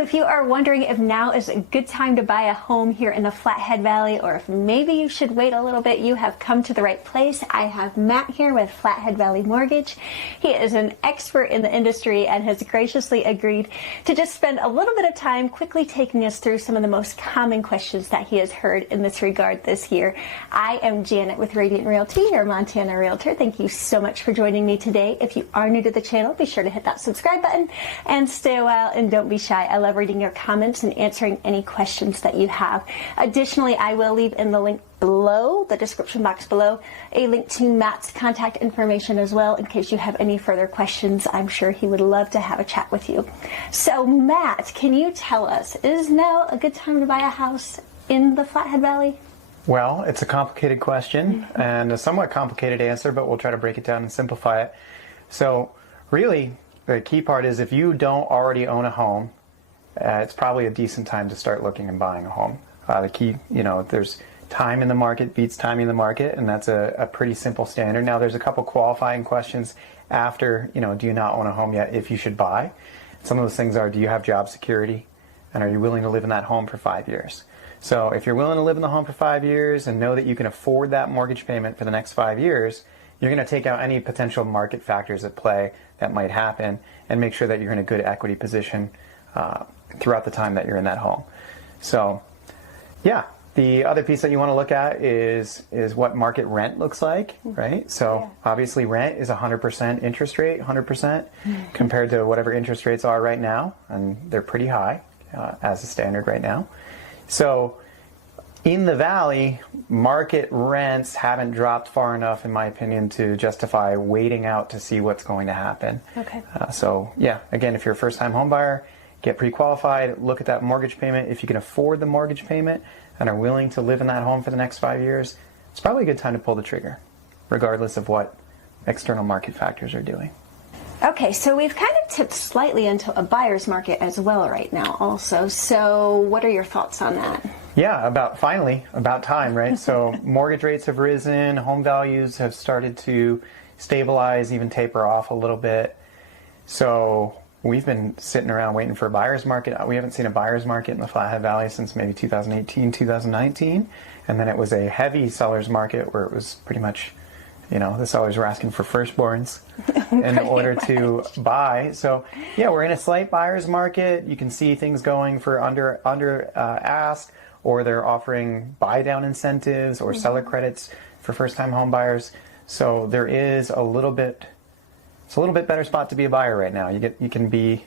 if you are wondering if now is a good time to buy a home here in the Flathead Valley, or if maybe you should wait a little bit, you have come to the right place. I have Matt here with Flathead Valley Mortgage. He is an expert in the industry and has graciously agreed to just spend a little bit of time quickly taking us through some of the most common questions that he has heard in this regard this year. I am Janet with Radiant Realty, your Montana Realtor. Thank you so much for joining me today. If you are new to the channel, be sure to hit that subscribe button and stay a while, and don't be shy. I love reading your comments and answering any questions that you have. Additionally, I will leave in the link below, the description box below, a link to Matt's contact information as well in case you have any further questions. I'm sure he would love to have a chat with you. So Matt, can you tell us, is now a good time to buy a house in the Flathead Valley? Well, it's a complicated question and a somewhat complicated answer, but we'll try to break it down and simplify it. So really, the key part is if you don't already own a home, it's probably a decent time to start looking and buying a home. The key, there's time in the market beats time in the market, and that's a pretty simple standard. Now, there's a couple qualifying questions after, do you not own a home yet if you should buy? Some of those things are, do you have job security? And are you willing to live in that home for 5 years? So if you're willing to live in the home for 5 years and know that you can afford that mortgage payment for the next 5 years, you're going to take out any potential market factors at play that might happen and make sure that you're in a good equity position throughout the time that you're in that home. So, yeah, the other piece that you want to look at is what market rent looks like, right? So obviously rent is 100% interest rate, 100% compared to whatever interest rates are right now, and they're pretty high as a standard right now. So in the valley, market rents haven't dropped far enough, in my opinion, to justify waiting out to see what's going to happen. Okay. So yeah, again, if you're a first-time home buyer, get pre-qualified, look at that mortgage payment. If you can afford the mortgage payment and are willing to live in that home for the next 5 years, it's probably a good time to pull the trigger, regardless of what external market factors are doing. Okay, so we've kind of tipped slightly into a buyer's market as well right now also. So what are your thoughts on that? Yeah, about time, right? So mortgage rates have risen, home values have started to stabilize, even taper off a little bit. So we've been sitting around waiting for a buyer's market. We haven't seen a buyer's market in the Flathead Valley since maybe 2018, 2019. And then it was a heavy seller's market where it was pretty much, the sellers were asking for firstborns in order to buy. So yeah, we're in a slight buyer's market. You can see things going for under ask, or they're offering buy down incentives or seller credits for first-time home buyers. So there is it's a little bit better spot to be a buyer right now. You can be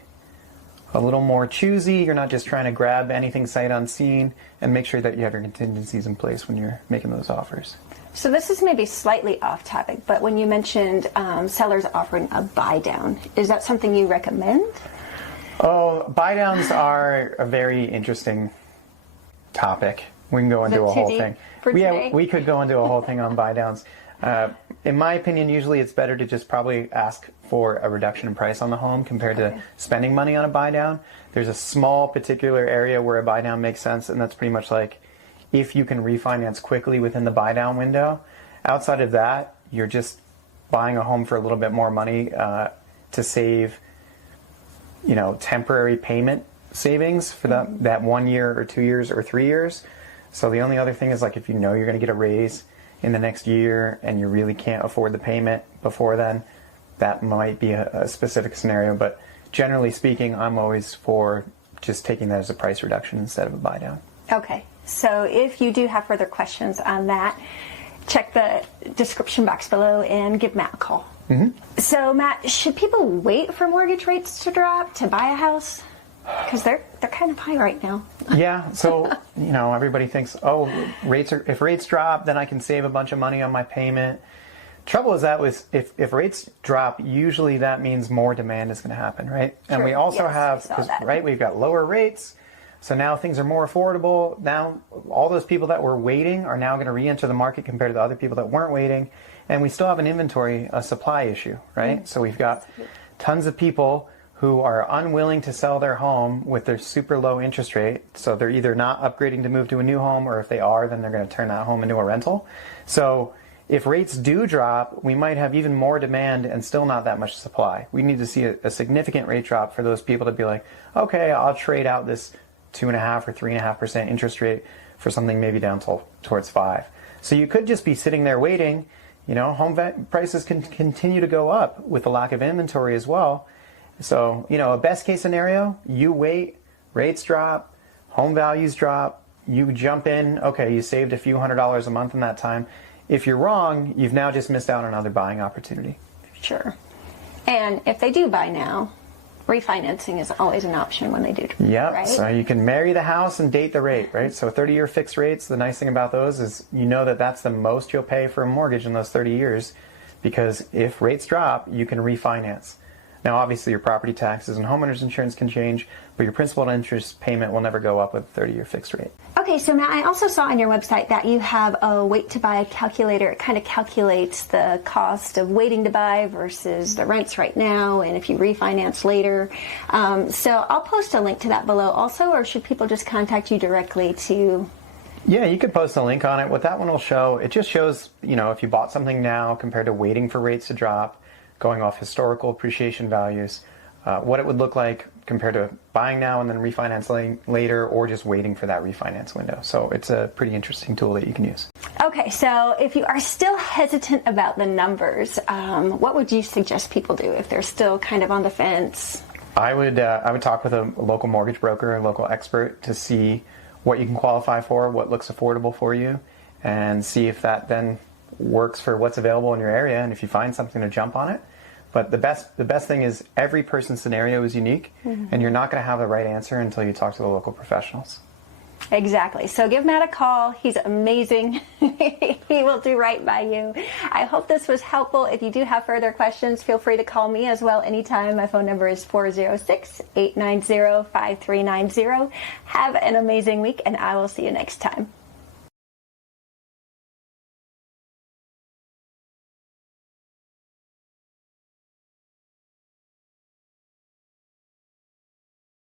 a little more choosy. You're not just trying to grab anything sight unseen, and make sure that you have your contingencies in place when you're making those offers. So this is maybe slightly off topic, but when you mentioned sellers offering a buy down, is that something you recommend? Oh, buy downs are a very interesting topic. We can go into a whole thing. We could go into a whole thing on buy downs. In my opinion, usually it's better to just probably ask for a reduction in price on the home compared to spending money on a buy down. There's a small particular area where a buy down makes sense, and that's pretty much like if you can refinance quickly within the buy down window. Outside of that, you're just buying a home for a little bit more money to save, temporary payment savings for that 1 year or 2 years or 3 years. So the only other thing is, like, if you're going to get a raise in the next year and you really can't afford the payment before then, that might be a specific scenario. But generally speaking, I'm always for just taking that as a price reduction instead of a buy down. Okay, so if you do have further questions on that, check the description box below and give Matt a call. So Matt, should people wait for mortgage rates to drop to buy a house? Because they're kind of high right now. Yeah, so everybody thinks, if rates drop, then I can save a bunch of money on my payment. Trouble is that if rates drop, usually that means more demand is going to happen, right? Sure. And we also we've got lower rates, so now things are more affordable. Now all those people that were waiting are now going to re-enter the market compared to the other people that weren't waiting, and we still have a supply issue, right? So we've got tons of people who are unwilling to sell their home with their super low interest rate. So they're either not upgrading to move to a new home, or if they are, then they're going to turn that home into a rental. So if rates do drop, we might have even more demand and still not that much supply. We need to see a significant rate drop for those people to be like, okay, I'll trade out this 2.5 or 3.5% interest rate for something maybe down towards 5. So you could just be sitting there waiting. Home prices can continue to go up with the lack of inventory as well. So, a best case scenario, you wait, rates drop, home values drop, you jump in, okay, you saved a few $100s a month in that time. If you're wrong, you've now just missed out on another buying opportunity. Sure. And if they do buy now, refinancing is always an option when they do. Yeah, right? So you can marry the house and date the rate, right? So 30-year fixed rates, the nice thing about those is that that's the most you'll pay for a mortgage in those 30 years, because if rates drop, you can refinance. Now, obviously, your property taxes and homeowners insurance can change, but your principal and interest payment will never go up with a 30-year fixed rate. Okay, so Matt, I also saw on your website that you have a wait to buy calculator. It kind of calculates the cost of waiting to buy versus the rents right now, and if you refinance later. So I'll post a link to that below also, or should people just contact you directly to... Yeah, you could post a link on it. What that one will show, it just shows, if you bought something now compared to waiting for rates to drop, going off historical appreciation values, what it would look like compared to buying now and then refinancing later, or just waiting for that refinance window. So it's a pretty interesting tool that you can use. Okay, so if you are still hesitant about the numbers, what would you suggest people do if they're still kind of on the fence? I would talk with a local mortgage broker, a local expert, to see what you can qualify for, what looks affordable for you, and see if that then works for what's available in your area, and if you find something to jump on it. But the best thing is every person's scenario is unique, and you're not going to have the right answer until you talk to the local professionals. Exactly. So give Matt a call. He's amazing. He will do right by you. I hope this was helpful. If you do have further questions, feel free to call me as well anytime. My phone number is 406-890-5390. Have an amazing week, and I will see you next time.